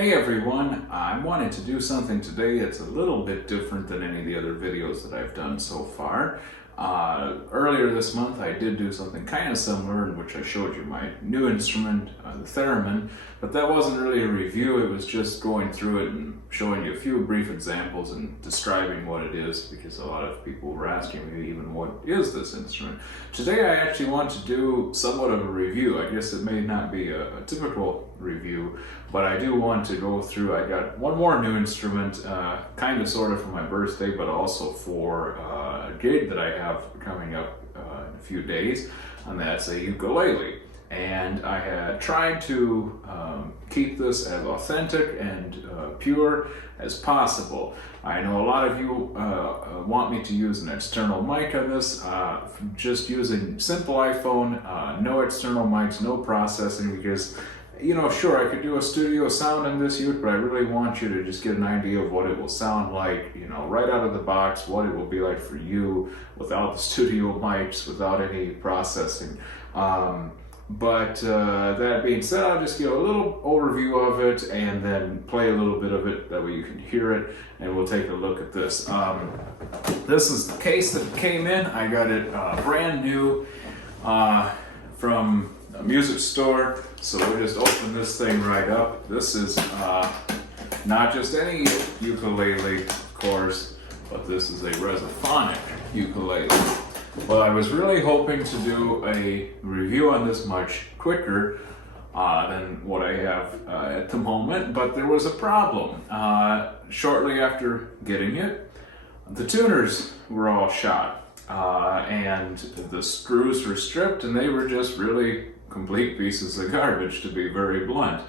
Hey everyone, I wanted to do something today that's a little bit different than any of the other videos that I've done so far. Earlier this month I did do something kind of similar in which I showed you my new instrument, the theremin, but that wasn't really a review, it was just going through it and showing you a few brief examples and describing what it is, because a lot of people were asking me even what is this instrument. Today I actually want to do somewhat of a review. I guess it may not be a typical review, but I do want to go through. I got one more new instrument, kind of sort of for my birthday, but also for a gig that I have coming up in a few days, and that's a ukulele. And I had tried to keep this as authentic and pure as possible. I know a lot of you want me to use an external mic on this, just using simple iPhone, no external mics, no processing, because you know, sure, I could do a studio sound in this uke, but I really want you to just get an idea of what it will sound like, you know, right out of the box, what it will be like for you without the studio mics, without any processing. But that being said, I'll just give a little overview of it and then play a little bit of it, that way you can hear it, and we'll take a look at this. This is the case that came in. I got it brand new from a music store, so we'll just open this thing right up. This is not just any ukulele, of course, but this is a Resonator ukulele. Well, I was really hoping to do a review on this much quicker than what I have at the moment, but there was a problem. Shortly after getting it, the tuners were all shot, and the screws were stripped, and they were just really complete pieces of garbage, to be very blunt.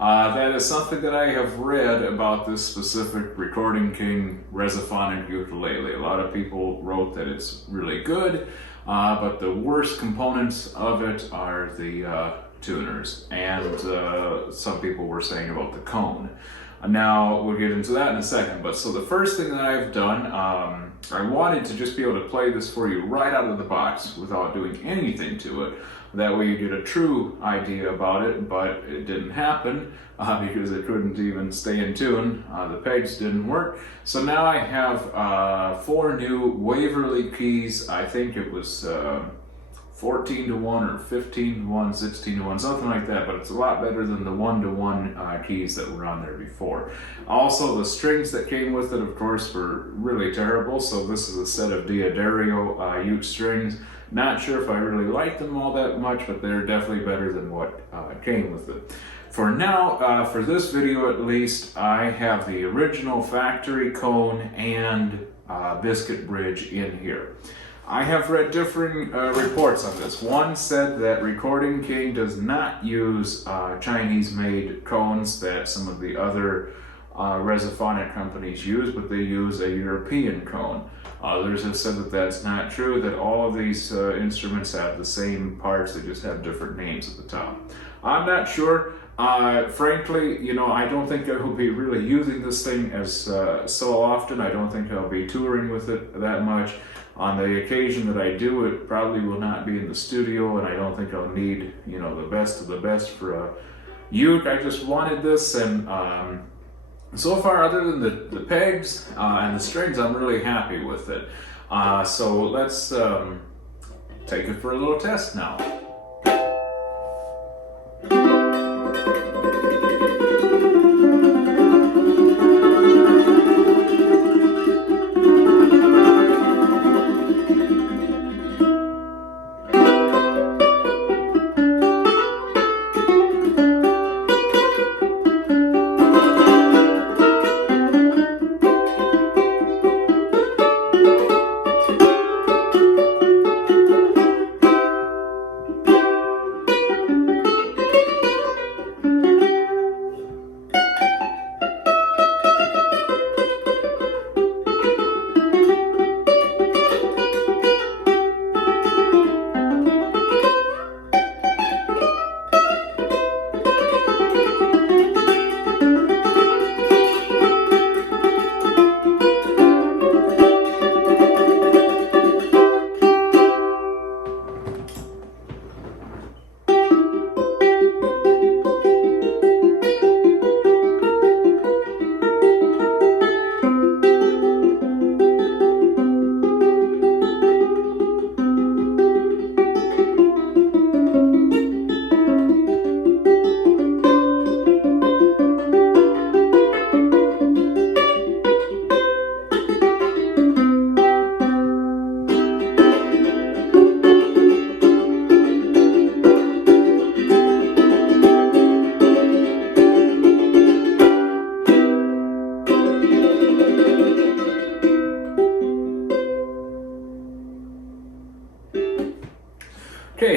That is something that I have read about this specific Recording King Resophonic ukulele. A lot of people wrote that it's really good, but the worst components of it are the tuners, and some people were saying about the cone. Now, we'll get into that in a second, but so the first thing that I've done, I wanted to just be able to play this for you right out of the box without doing anything to it. That way you get a true idea about it, but it didn't happen because it couldn't even stay in tune. The pegs didn't work. So now I have 4 new Waverly keys. I think it was 14 to 1 or 15 to 1, 16 to 1, something like that, but it's a lot better than the 1 to 1 keys that were on there before. Also, the strings that came with it, of course, were really terrible, so this is a set of Diodario uke strings. Not sure if I really like them all that much, but they're definitely better than what came with it. For now, for this video at least, I have the original factory cone and biscuit bridge in here. I have read differing reports on this. One said that Recording King does not use Chinese-made cones that some of the other Resophonic companies use, but they use a European cone. Others have said that that's not true, that all of these instruments have the same parts, they just have different names at the top. I'm not sure. Frankly, you know, I don't think I will be really using this thing as so often. I don't think I'll be touring with it that much. On the occasion that I do, it probably will not be in the studio, and I don't think I'll need, you know, the best of the best for a uke. I just wanted this, and so far, other than the pegs and the strings, I'm really happy with it. So let's take it for a little test now.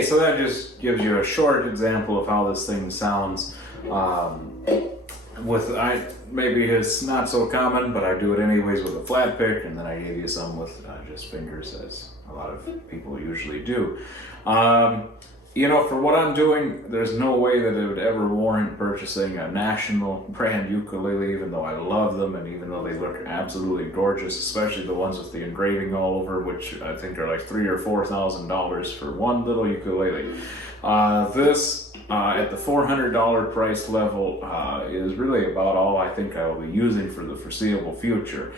Okay, so that just gives you a short example of how this thing sounds. Maybe it's not so common, but I do it anyways with a flat pick, and then I gave you some with just fingers, as a lot of people usually do. You know, for what I'm doing, there's no way that it would ever warrant purchasing a national brand ukulele, even though I love them and even though they look absolutely gorgeous, especially the ones with the engraving all over, which I think are like $3,000 or $4,000 for one little ukulele. This at the $400 price level is really about all I think I will be using for the foreseeable future.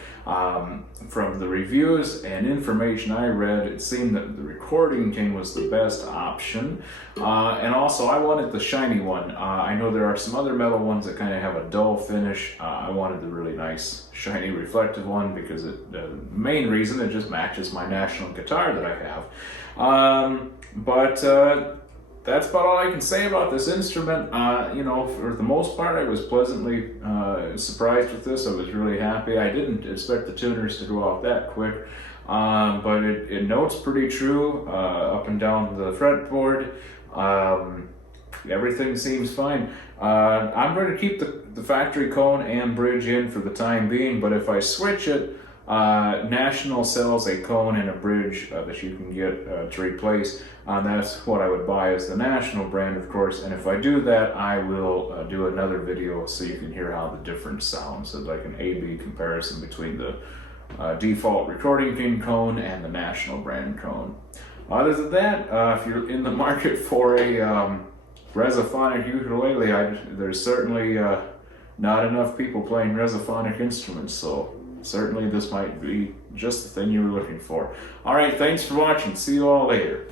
From the reviews and information I read, it seemed that the Recording King was the best option. And also I wanted the shiny one. I know there are some other metal ones that kind of have a dull finish. I wanted the really nice shiny reflective one because the main reason, it just matches my national guitar that I have. That's about all I can say about this instrument. You know, for the most part, I was pleasantly surprised with this. I was really happy. I didn't expect the tuners to go off that quick, but it notes pretty true up and down the fretboard. Everything seems fine. I'm going to keep the factory cone and bridge in for the time being, but if I switch it, National sells a cone and a bridge that you can get to replace. That's what I would buy as the National brand, of course, and if I do that, I will do another video so you can hear how the difference sounds, so like an A-B comparison between the default Recording King cone and the National brand cone. Other than that, if you're in the market for a resophonic ukulele, there's certainly not enough people playing resophonic instruments, so certainly this might be just the thing you were looking for. Alright, thanks for watching. See you all later.